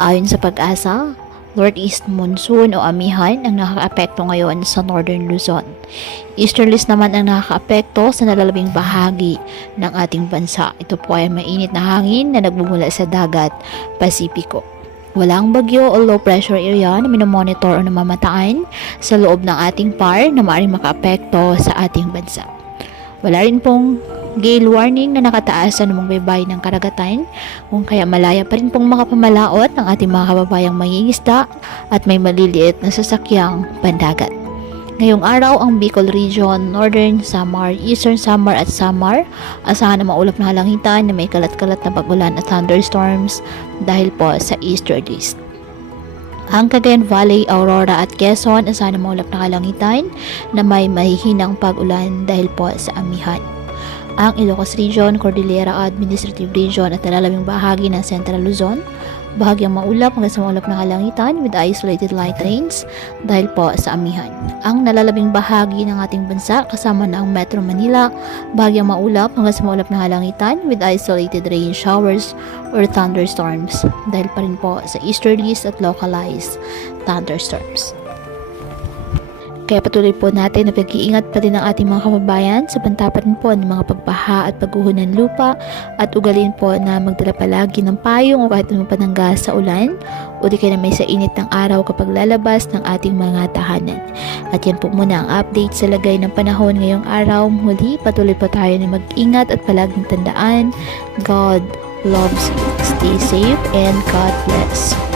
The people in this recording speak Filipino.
Ayon sa Pag-asa, northeast monsoon o amihan ang nakakaapekto ngayon sa northern Luzon. Easterlies naman ang nakakaapekto sa nalalabing bahagi ng ating bansa. Ito po ay mainit na hangin na nagbumula sa dagat Pasipiko. Walang bagyo o low pressure area na minomonitor o namamataan sa loob ng ating PAR na maaaring makaapekto sa ating bansa. Wala rin pong gale warning na nakataas sa anumang baybay ng karagatan, kung kaya malaya pa rin pong makapamalaot ng ating mga kababayang mangingisda at may maliliit na sasakyang pandagat. Ngayong araw, ang Bicol Region, Northern Samar, Eastern Samar at Samar, asahan na maulap na halangitan na may kalat-kalat na pag-ulan at thunderstorms dahil po sa easterlies. Ang Cagayan Valley, Aurora at Quezon, asahan na maulap na halangitan na may mahihinang pag-ulan dahil po sa amihan. Ang Ilocos Region, Cordillera Administrative Region at nalalabing bahagi ng Central Luzon, bahagyang maulap hanggang sa maulap na kalangitan with isolated light rains dahil po sa amihan. Ang nalalabing bahagi ng ating bansa kasama na ang Metro Manila, bahagyang maulap hanggang sa maulap na kalangitan with isolated rain showers or thunderstorms dahil pa rin po sa easterlies at localized thunderstorms. Kaya patuloy po natin na pag-iingat pa din ang ating mga kababayan sa banta pa rin po ng mga pagbaha at pagguho ng lupa at ugalin po na magdala palagi ng payong o kahit anong panangga sa ulan o di kaya na may sa init ng araw kapag lalabas ng ating mga tahanan. At yan po muna ang update sa lagay ng panahon ngayong araw. Muli patuloy po tayo na mag-ingat at palaging tandaan, God loves you. Stay safe and God bless.